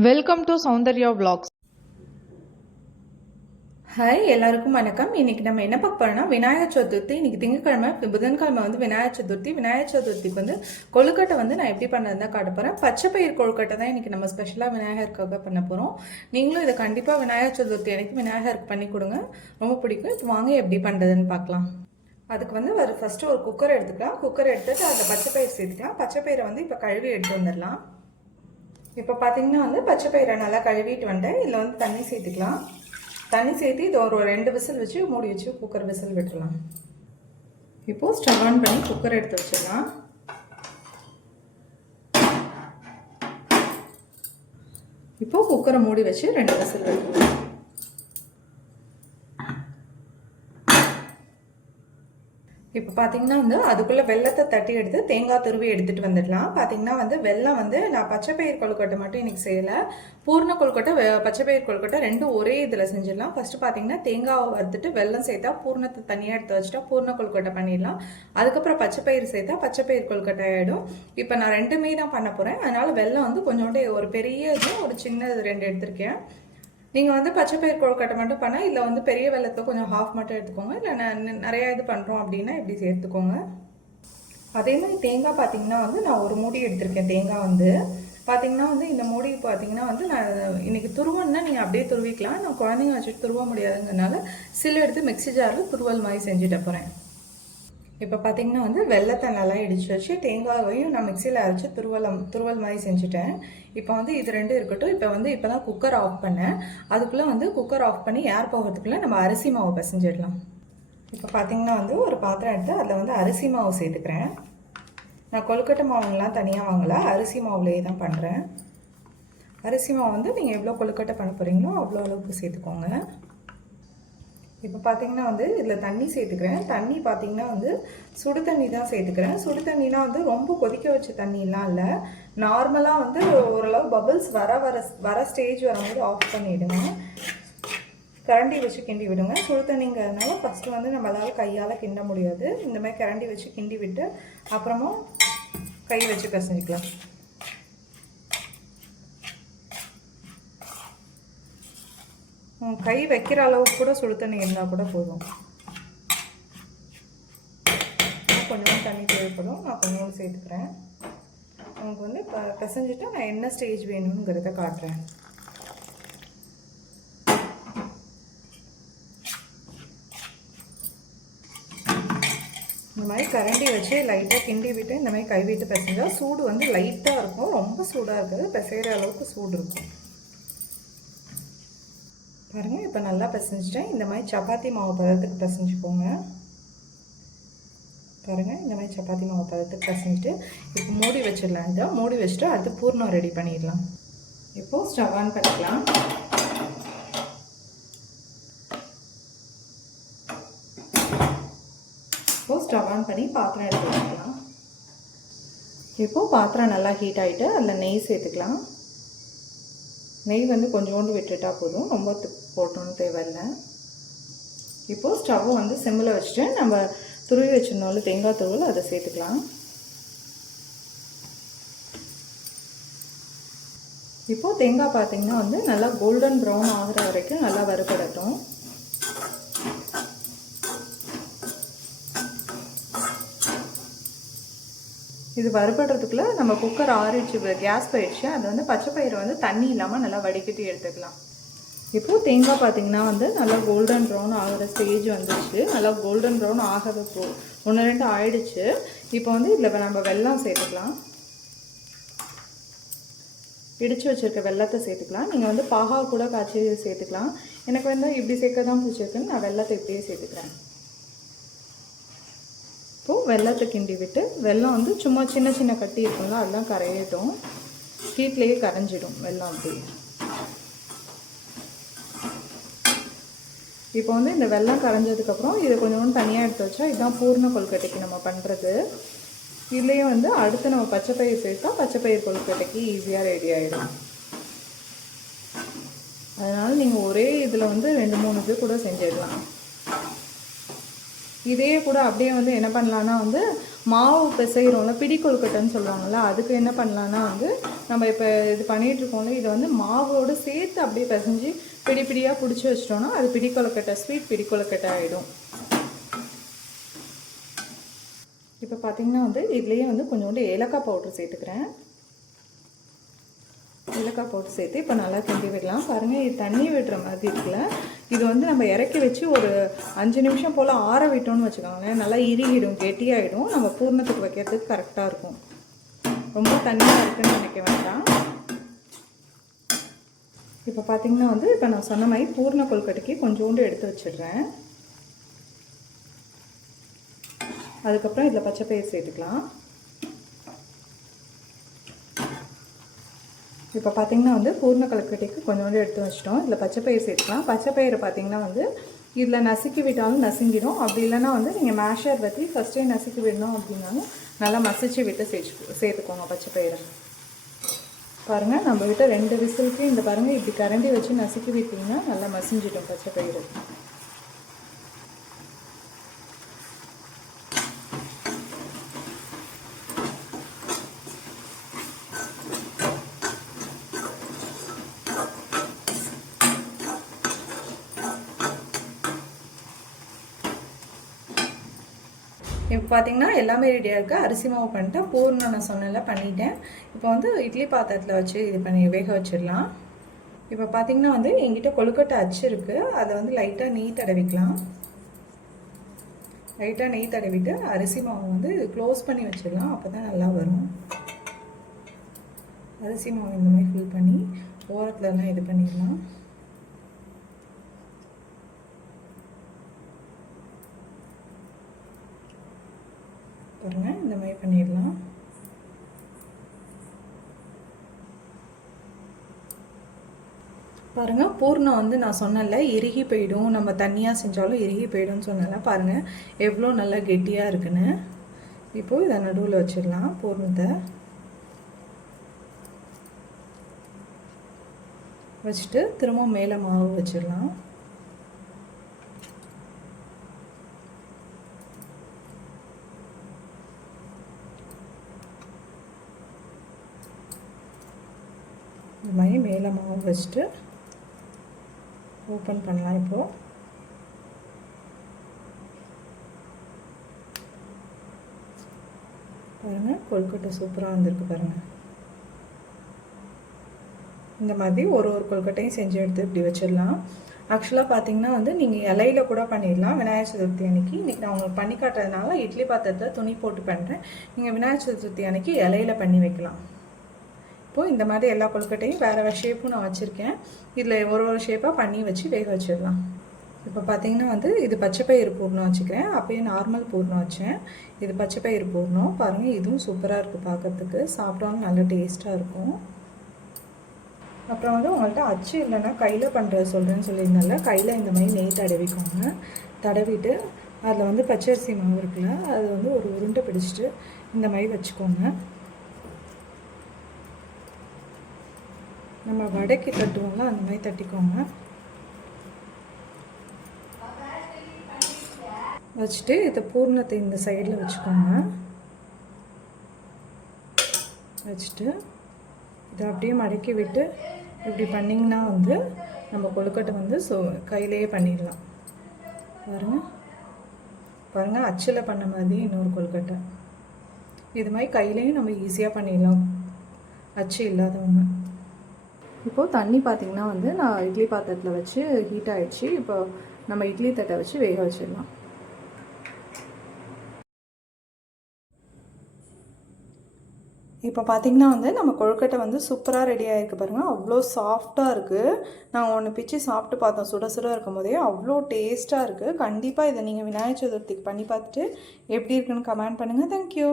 Welcome to Soundarya vlogs. Hi எல்லாருக்கும் வணக்கம். இன்னைக்கு நம்ம என்ன பார்க்க போறோம்னா விநாயகர் சதுர்த்தி. இன்னைக்கு திங்கக்கிழமை புதன்கிழமை வந்து விநாயகர் சதுர்த்தி. விநாயகர் சதுர்த்திக்கு வந்து கொழுக்கட்டை வந்து நான் எப்படி பண்ணது தான் காட்ட போறேன். பச்சை பயிர் கொழுக்கட்டை தான் இன்னைக்கு நம்ம ஸ்பெஷலாக விநாயகருக்காக பண்ண போறோம். நீங்களும் இதை கண்டிப்பாக விநாயகர் சதுர்த்தி எனக்கு விநாயகருக்கு பண்ணி கொடுங்க. ரொம்ப பிடிக்கும். இப்போ வாங்க எப்படி பண்ணுறதுன்னு பார்க்கலாம். அதுக்கு வந்து ஒரு ஃபஸ்ட்டு ஒரு குக்கர் எடுத்துக்கலாம். குக்கர் எடுத்துட்டு அதில் பச்சை பயிர் சேர்த்துக்கலாம். பச்சை பயிரை வந்து இப்போ கழுவி எடுத்து வந்துடலாம். இப்போ பார்த்தீங்கன்னா வந்து பச்சை பயிரை நல்லா கழுவிட்டு வந்துட்டேன். இதில் வந்து தண்ணி சேர்த்துக்கலாம். தண்ணி சேர்த்து இது ஒரு ரெண்டு விசில் வச்சு மூடி வச்சு குக்கர் விசில் விட்டுறலாம். இப்போது ஸ்டவ் ஆன் பண்ணி குக்கர் எடுத்து வச்சிடலாம். இப்போது குக்கரை மூடி வச்சு ரெண்டு விசில் விட்டுறலாம். இப்போ பார்த்தீங்கன்னா வந்து அதுக்குள்ளே வெள்ளத்தை தட்டி எடுத்து தேங்காய் துருவி எடுத்துகிட்டு வந்துடலாம். பார்த்தீங்கன்னா வந்து வெள்ளம் வந்து நான் பச்சை பயிர் கொழுக்கட்டை மட்டும் இன்றைக்கி செய்யலை. பூர்ண கொழுக்கட்டை பச்சை பயிர் கொழுக்கட்டை ரெண்டும் ஒரே இதில் செஞ்சிடலாம். ஃபஸ்ட்டு பார்த்தீங்கன்னா தேங்காவை வறுத்துட்டு வெல்லம் சேர்த்தா பூர்ணத்தை தனியாக எடுத்து வச்சுட்டா பூர்ண கொழுக்கட்டை பண்ணிடலாம். அதுக்கப்புறம் பச்சை பயிர் சேர்த்தா பச்சை பயிர் கொழுக்கட்டை ஆகிடும் இப்போ நான் ரெண்டுமே தான் பண்ண போகிறேன் அதனால் வெல்லம் வந்து கொஞ்சோண்டு ஒரு பெரிய இதுவும் ஒரு சின்னது ரெண்டு எடுத்திருக்கேன். நீங்கள் வந்து பச்சை பயிர் கொழுக்கட்டை மட்டும் பண்ணால் இல்லை வந்து பெரிய வெள்ளத்தை கொஞ்சம் ஹாஃப் மட்டும் எடுத்துக்கோங்க. இல்லை ந- நிறையா இது பண்ணுறோம் அப்படின்னா இப்படி சேர்த்துக்கோங்க. அதே மாதிரி தேங்காய் பார்த்தீங்கன்னா வந்து நான் ஒரு மூடி எடுத்திருக்கேன் தேங்காய் வந்து. பார்த்தீங்கன்னா வந்து இந்த மூடி பார்த்தீங்கன்னா வந்து நான் இன்றைக்கி துருவன்னா நீங்கள் அப்படியே துருவிக்கலாம். நான் குழந்தைங்க வச்சுட்டு துருவ முடியாதுங்கிறனால சில்லு எடுத்து மிக்ஸி ஜாரில் துருவல் மாதிரி செஞ்சுட்டு போகிறேன் இப்போ பார்த்தீங்கன்னா வந்து வெள்ளத்தை நல்லா இடிச்சு வச்சு தேங்காயையும் நான் மிக்சியில் அரைச்சி துருவலம் துருவல் மாதிரி செஞ்சுட்டேன். இப்போ வந்து இது ரெண்டும் இருக்கட்டும். இப்போ வந்து இப்போ தான் குக்கர் ஆஃப் பண்ணேன். அதுக்குள்ளே வந்து குக்கர் ஆஃப் பண்ணி ஏர் போகிறதுக்குள்ளே நம்ம அரிசி மாவு பிசைஞ்சிடலாம். இப்போ பார்த்தீங்கன்னா வந்து ஒரு பாத்திரம் எடுத்து அதில் வந்து அரிசி மாவு சேர்த்துக்கிறேன். நான் கொழுக்கட்டை மாவுலாம் தனியாக வாங்கல. அரிசி மாவுலேயே தான் பண்ணுறேன் அரிசி மாவு வந்து நீங்கள் எவ்வளோ கொழுக்கட்டை பண்ண போகிறீங்களோ அவ்வளோ அளவுக்கு சேர்த்துக்கோங்க. இப்போ பார்த்தீங்கன்னா வந்து இதில் தண்ணி சேர்த்துக்கிறேன். தண்ணி பார்த்தீங்கன்னா வந்து சுடு தண்ணி தான் சேர்த்துக்கிறேன். சுடு தண்ணினா வந்து ரொம்ப கொதிக்க வச்ச தண்ணிலாம் இல்லை. நார்மலாக வந்து ஓரளவு பபிள்ஸ் வர வர வர ஸ்டேஜ் வரும்போது ஆஃப் பண்ணிவிடுங்க கரண்டி வச்சு கிண்டி விடுங்க. சுடு தண்ணிங்கிறதுனால ஃபஸ்ட்டு வந்து நம்மளால் கையால் கிண்ட முடியாது. இந்த மாதிரி கரண்டி வச்சு கிண்டி விட்டு அப்புறமா கை வச்சு பிசைஞ்சிக்கலாம். கை வைக்கிற அளவுக்கு கூட சுடு தண்ணி இருந்தால் கூட போதும். கொஞ்சம் தண்ணி தேவைப்படும். நான் கொஞ்சோண்டு சேர்த்துக்கிறேன். உங்களுக்கு வந்து இப்போ பிசைஞ்சிட்டு நான் என்ன ஸ்டேஜ் வேணுங்கிறத காட்டுறேன். இந்த மாதிரி கரண்டி வச்சு லைட்டாக கிண்டி விட்டு இந்த மாதிரி கை விட்டு பிசைஞ்சா சூடு வந்து லைட்டாக இருக்கும். ரொம்ப சூடாக இருக்காது. பிசைகிற அளவுக்கு சூடு இருக்கும். பாருங்கள் இப்போ நல்லா பிசைஞ்சிட்டேன். இந்த மாதிரி சப்பாத்தி மாவு பதத்துக்கு பிசைஞ்சுக்கோங்க பாருங்கள் இந்த மாதிரி சப்பாத்தி மாவு பதத்துக்கு பிசைஞ்சிட்டு இப்போ மூடி வச்சிடலாம். இதை மூடி வச்சுட்டு அடுத்து பூர்ணம் ரெடி பண்ணிடலாம். இப்போது ஸ்டவ் ஆன் பண்ணிக்கலாம். இப்போது ஸ்டவ் ஆன் பண்ணி பாத்திரம் எடுத்து வச்சுக்கலாம். இப்போது பாத்திரம் நல்லா ஹீட் ஆகிட்டு அதில் நெய் சேர்த்துக்கலாம். நெய் வந்து கொஞ்சோண்டு விட்டுட்டா போதும். ரொம்ப போட்டோன்னு தேவையில்லை. இப்போது ஸ்டவ்வை வந்து சிம்மில் வச்சுட்டு நம்ம துருவி வச்சிருந்தோம்ல தேங்காய் துருவல் அதை சேர்த்துக்கலாம். இப்போது தேங்காய் பார்த்தீங்கன்னா வந்து நல்லா கோல்டன் ப்ரௌன் ஆகிற வரைக்கும் நல்லா வறுபடட்டும். இது வறுபடுறதுக்குள்ளே நம்ம குக்கர் ஆறிச்சு கேஸ் போயிடுச்சு அது வந்து பச்சை பயிரை வந்து தண்ணி இல்லாமல் நல்லா வடிகட்டி எடுத்துக்கலாம். இப்போது தேங்காய் பார்த்தீங்கன்னா வந்து நல்லா கோல்டன் ப்ரௌன் ஆகிற ஸ்டேஜ் வந்துச்சு நல்லா கோல்டன் ப்ரௌன் ஆகிறது போ ஒன்று ரெண்டு ஆயிடுச்சு. இப்போ வந்து இதில் நம்ம வெல்லம் சேர்த்துக்கலாம். இடித்து வச்சுருக்க வெள்ளத்தை சேர்த்துக்கலாம். நீங்கள் வந்து பாகா கூட காய்ச்சி சேர்த்துக்கலாம். எனக்கு வந்து இப்படி சேர்க்க தான் பிடிச்சிருக்குன்னு நான் வெள்ளத்தை இப்படியே சேர்த்துக்கிறேன். இப்போது வெள்ளத்தை கிண்டி விட்டு வெள்ளம் வந்து சும்மா சின்ன சின்ன கட்டி இருக்குங்களா அதெல்லாம் கரையட்டும். ஹீட்லேயே கரைஞ்சிடும் வெள்ளம் அப்படியே. இப்போ வந்து இந்த வெள்ளம் கரைஞ்சதுக்கப்புறம் இதை கொஞ்சோண்டு தனியாக எடுத்து வச்சா இதுதான் பூர்ண கொழுக்கட்டைக்கு நம்ம பண்ணுறது இதுலேயே வந்து அடுத்து நம்ம பச்சை பயிர் சேர்த்தா பச்சை பயிர் கொழுக்கட்டைக்கு ஈஸியாக ரெடி ஆகிடும் அதனால் நீங்கள் ஒரே இதில் வந்து ரெண்டு மூணு இது கூட செஞ்சிடலாம். இதே கூட அப்படியே வந்து என்ன பண்ணலான்னா வந்து மாவு பிசைகிறோம்ல பிடி கொழுக்கட்டைன்னு சொல்லுவாங்கள்ல அதுக்கு என்ன பண்ணலான்னா வந்து நம்ம இப்போ இது பண்ணிகிட்ருக்கோம்ல இதை வந்து மாவோடு சேர்த்து அப்படியே பிசைஞ்சு பிடி பிடியாக பிடிச்சி வச்சிட்டோம்னா அது பிடி கொழுக்கட்டை ஸ்வீட் பிடி கொழுக்கட்டை ஆகிடும் இப்போ பார்த்தீங்கன்னா வந்து இதுலேயே வந்து கொஞ்சோண்டு ஏலக்காய் பவுட்ரு சேர்த்துக்கிறேன். ஏலக்காய் போட்டு சேர்த்து இப்போ நல்லா கிண்டி விடலாம். பாருங்கள் இது தண்ணி விடுற மாதிரி இருக்குல்ல. இது வந்து நம்ம இறக்கி வச்சு ஒரு அஞ்சு நிமிஷம் போல் ஆற விட்டோம்னு வச்சுக்கோங்களேன். நல்லா இறுகிடும் கெட்டியாயிடும். நம்ம பூர்ணத்துக்கு வைக்கிறதுக்கு கரெக்டாக இருக்கும். ரொம்ப தண்ணியாக இருக்குன்னு நினைக்க வேண்டாம். இப்போ பார்த்தீங்கன்னா வந்து இப்போ நான் சொன்ன மாதிரி பூர்ண கொல்கட்டைக்கு கொஞ்சோண்டு எடுத்து வச்சிடுறேன். அதுக்கப்புறம் இதில் பச்சை பயிர் சேர்த்துக்கலாம். இப்போ பார்த்தீங்கன்னா வந்து பூர்ண கொழுக்கட்டைக்கு கொஞ்சோண்டு எடுத்து வச்சிட்டோம். இதில் பச்சை பயிர் சேர்த்துக்கலாம். பச்சை பயிரை பார்த்தீங்கன்னா வந்து இதில் நசுக்கி விட்டாலும் நசுங்கிடும். அப்படி இல்லைன்னா வந்து நீங்கள் மேஷர் பற்றி ஃபஸ்ட்டே நசுக்கி விடணும் அப்படின்னாலும் நல்லா மசிச்சு விட்டு சேர்த்து சேர்த்துக்கோங்க பச்சை பயிரை பாருங்கள் நம்ம கிட்ட ரெண்டு விசிலுக்கு இந்த பாருங்கள் இப்படி கரண்டி வச்சு நசுக்கி விட்டிங்கன்னா நல்லா மசிஞ்சிடும் பச்சை இப்போ பார்த்தீங்கன்னா எல்லாமே ரெடியாக இருக்குது அரிசி மாவு பண்ணிட்டேன். பூர்ணம் நான் சொன்னல பண்ணிட்டேன். இப்போ வந்து இட்லி பாத்திரத்தில் வச்சு இது பண்ணி வேக வச்சிடலாம். இப்போ பார்த்தீங்கன்னா வந்து எங்கிட்ட கொழுக்கட்டை அச்சு இருக்குது அதை வந்து லைட்டாக நெய் தடவிக்கலாம். லைட்டாக நெய் தடவிட்டு அரிசி மாவு வந்து க்ளோஸ் பண்ணி வச்சிடலாம். அப்போ தான் நல்லா வரும். அரிசி மாவு இந்த மாதிரி ஃபில் பண்ணி ஓரத்துலலாம் இது பண்ணிடலாம் பாருங்கள் இந்த மாதிரி பண்ணிடலாம். பாருங்கள் பூர்ணம் வந்து நான் சொன்னல இறுகி போயிடும். நம்ம தண்ணியாக செஞ்சாலும் இறுகி போயிடும்னு சொன்னல பாருங்கள் எவ்வளோ நல்லா கெட்டியாக இருக்குன்னு. இப்போது இதை நடுவில் வச்சிடலாம் பூர்ணத்தை. வச்சுட்டு திரும்ப மேலே மாவு வச்சிடலாம் இந்த மாதிரி வச்சுட்டு ஓப்பன் பண்ணலாம் இப்போது பாருங்கள் கொழுக்கட்டை சூப்பராக வந்திருக்கு பாருங்கள் இந்த மாதிரி ஒரு ஒரு கொழுக்கட்டையும் செஞ்சு எடுத்து இப்படி வச்சிடலாம். ஆக்சுவலாக பார்த்தீங்கன்னா வந்து நீங்கள் இலையில கூட பண்ணிடலாம் விநாயகர் சதுர்த்தி அன்னைக்கு. இன்றைக்கி நான் உங்களுக்கு பண்ணி காட்டுறதுனால இட்லி பாத்திரத்தில் துணி போட்டு பண்ணுறேன் நீங்கள் விநாயகர் சதுர்த்தி அன்னைக்கு இலையில பண்ணி வைக்கலாம். இப்போது இந்த மாதிரி எல்லா கொழுக்கட்டையும் வேறு வேறு ஷேப்பும் நான் வச்சுருக்கேன். இதில் ஒரு ஒரு ஷேப்பாக பண்ணி வச்சு வேக வச்சிடலாம். இப்போ பார்த்தீங்கன்னா வந்து இது பச்சை பயிறு பூர்ணம் வச்சுக்கிறேன். அப்போயே நார்மல் பூர்ணம் வச்சேன். இது பச்சை பயிறு பூர்ணம். பாருங்கள் இதுவும் சூப்பராக இருக்குது பார்க்கறதுக்கு சாப்பிட்டாலும் நல்ல டேஸ்ட்டாக இருக்கும். அப்புறம் வந்து உங்கள்கிட்ட அச்சு இல்லைன்னா கையில் பண்ணுறது சொல்கிறேன்னு சொல்லியிருந்தால கையில் இந்த மாதிரி நெய் தடவிக்கோங்க. தடவிட்டு அதில் வந்து பச்சரிசி மாவு இருக்குல்ல அது வந்து ஒரு உருண்டை பிடிச்சிட்டு இந்த மாதிரி வச்சுக்கோங்க. நம்ம வடைக்கு தட்டுவோம்ல அந்த மாதிரி தட்டிக்கோங்க. வச்சுட்டு இதை பூர்ணத்தை இந்த சைடில் வச்சுக்கோங்க. வச்சுட்டு இதை அப்படியே மடக்கி விட்டு இப்படி பண்ணிங்கன்னா வந்து நம்ம கொழுக்கட்டை வந்து ஸோ கையிலேயே பண்ணிடலாம். பாருங்கள் பாருங்கள் அச்சில் பண்ண மாதிரி இன்னொரு கொழுக்கட்டை. இது மாதிரி கையிலையும் நம்ம ஈஸியாக பண்ணிடலாம். அச்சு இல்லாதவங்க. இப்போது தண்ணி பார்த்திங்கன்னா வந்து நான் இட்லி பாத்திரத்தில் வச்சு ஹீட் ஆகிடுச்சு இப்போ நம்ம இட்லி தட்டை வச்சு வேக வச்சிடலாம். இப்போ பார்த்திங்கன்னா வந்து நம்ம கொழுக்கட்டை வந்து சூப்பராக ரெடி ஆகிருக்கு பாருங்கள் அவ்வளோ சாஃப்டாக இருக்குது நாங்கள் ஒன்று பிச்சு சாப்பிட்டு பார்த்தோம் சுட சுட இருக்கும் போதே அவ்வளோ டேஸ்ட்டாக இருக்குது கண்டிப்பாக இதை நீங்கள் விநாயகர் சதுர்த்திக்கு பண்ணி பார்த்துட்டு எப்படி இருக்குன்னு கமெண்ட் பண்ணுங்கள் தேங்க்யூ